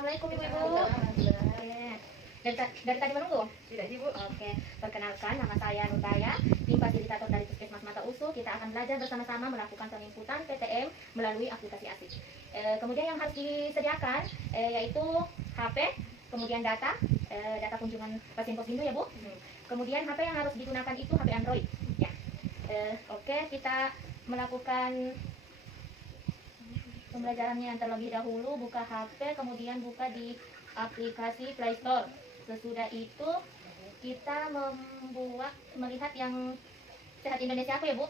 Assalamualaikum Ibu-Ibu. Dari tadi menunggu? Tidak, Ibu. Oke, perkenalkan nama saya Nuraya, tim fasilitator dari Puskesmas Mata Usu. Kita akan belajar bersama-sama melakukan penginputan PTM melalui aplikasi ASIK. Kemudian yang harus disediakan yaitu HP, kemudian data kunjungan pasien posyandu ya Bu. Kemudian HP yang harus digunakan itu HP Android. Ya. Oke, kita melakukan pembelajarannya yang terlebih dahulu. Buka HP, kemudian buka di aplikasi Play Store. Sesudah itu kita melihat yang Sehat Indonesia apa ya Bu.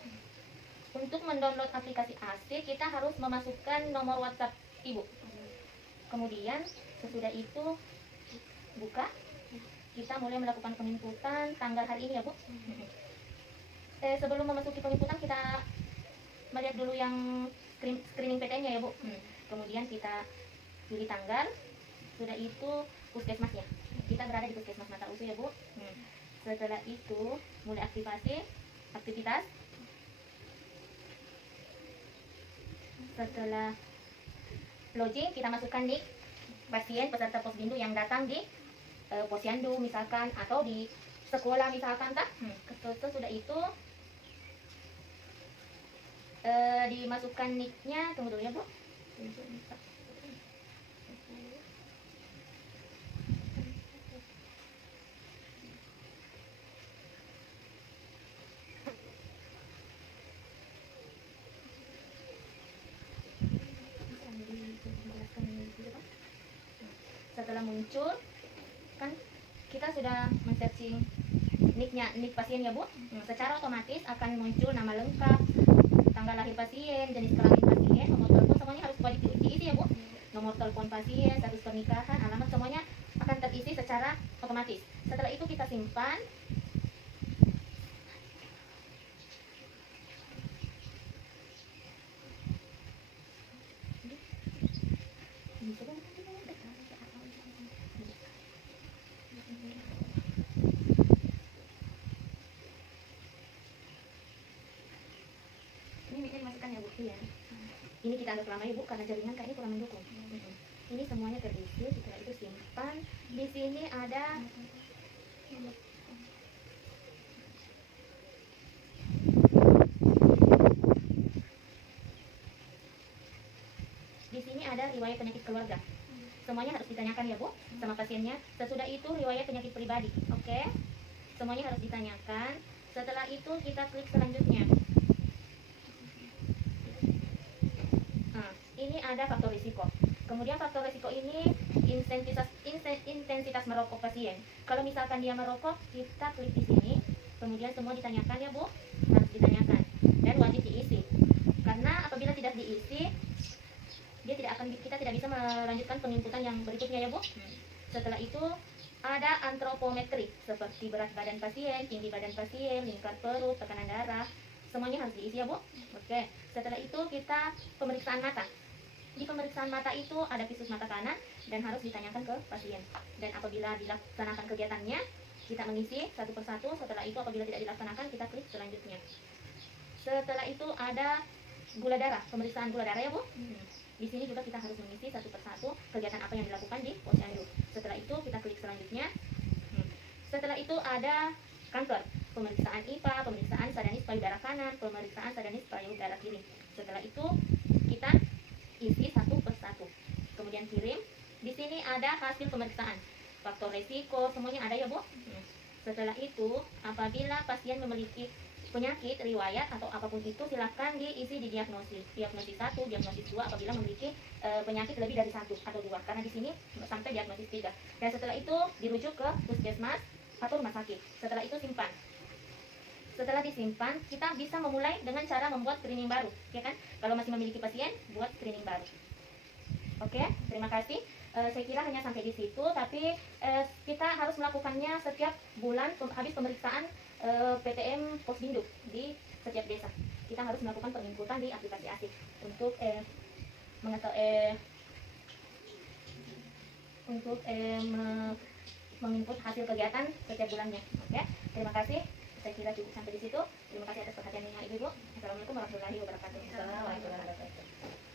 Untuk mendownload aplikasi ASIK kita harus memasukkan nomor WhatsApp Ibu. Kemudian sesudah itu buka, kita mulai melakukan penginputan tanggal hari ini ya Bu. Sebelum memasuki penginputan kita melihat dulu yang screening PTM-nya ya Bu. Kemudian kita pilih tanggal. Sudah itu puskesmasnya. Kita berada di Puskesmas Mata Usu ya Bu. Setelah itu mulai aktivitas. Setelah login kita masukkan nik pasien peserta posyandu yang datang di posyandu misalkan atau di sekolah misalkan tak. Sesudah itu dimasukkan nicknya, tunggu dulu ya Bu. Setelah muncul kan kita sudah men-searching nik pasien ya Bu. Secara otomatis akan muncul nama lengkap, tanggal lahir pasien, jenis kelamin pasien, nomor telepon, semuanya harus wajib diisi ya Bu. Nomor telepon pasien, status pernikahan, alamat, semuanya akan terisi secara otomatis. Setelah itu kita simpan. Dimasukkan ya Bu. Iya. Ini kita agak lama ya Bu karena jaringan kayaknya kurang mendukung. Ini semuanya terisi. Setelah itu simpan. Di sini ada riwayat penyakit keluarga. Semuanya harus ditanyakan ya Bu sama pasiennya. Sesudah itu riwayat penyakit pribadi. Oke. Semuanya harus ditanyakan. Setelah itu kita klik selanjutnya. Ini ada faktor risiko. Kemudian faktor risiko ini intensitas merokok pasien. Kalau misalkan dia merokok, kita klik di sini. Kemudian semua ditanyakan ya Bu, harus ditanyakan dan wajib diisi. Karena apabila tidak diisi, kita tidak bisa melanjutkan penginputan yang berikutnya ya Bu. Setelah itu ada antropometri seperti berat badan pasien, tinggi badan pasien, lingkar perut, tekanan darah. Semuanya harus diisi ya Bu. Oke. Setelah itu kita pemeriksaan mata. Di pemeriksaan mata itu ada visus mata kanan dan harus ditanyakan ke pasien. Dan apabila dilaksanakan kegiatannya, kita mengisi satu persatu. Setelah itu apabila tidak dilaksanakan, kita klik selanjutnya. Setelah itu ada gula darah, pemeriksaan gula darah ya Bu. Di sini juga kita harus mengisi satu persatu kegiatan apa yang dilakukan di posyandu. Setelah itu kita klik selanjutnya. Setelah itu ada kanker, pemeriksaan IPA, pemeriksaan sadanis payudara kanan, pemeriksaan sadanis payudara kiri. Setelah itu kita isi satu persatu. Kemudian kirim. Di sini ada hasil pemeriksaan, faktor resiko, semuanya ada ya Bu. Setelah itu apabila pasien memiliki penyakit, riwayat atau apapun itu, silakan diisi di diagnosis 1, diagnosis 2 apabila memiliki penyakit lebih dari 1 atau 2, karena di sini sampai diagnosis 3. Dan setelah itu dirujuk ke puskesmas atau rumah sakit. Setelah itu simpan. Setelah disimpan, kita bisa memulai dengan cara membuat screening baru, ya kan? Kalau masih memiliki pasien, buat screening baru. Oke, terima kasih. Saya kira hanya sampai di situ, tapi kita harus melakukannya setiap bulan habis pemeriksaan PTM Posyandu di setiap desa. Kita harus melakukan penginputan di aplikasi ASIK untuk menginput hasil kegiatan setiap bulannya. Oke, terima kasih. Saya kira cukup sampai di situ. Terima kasih atas perhatiannya Ibu. Assalamualaikum warahmatullahi wabarakatuh. Assalamualaikum warahmatullahi wabarakatuh.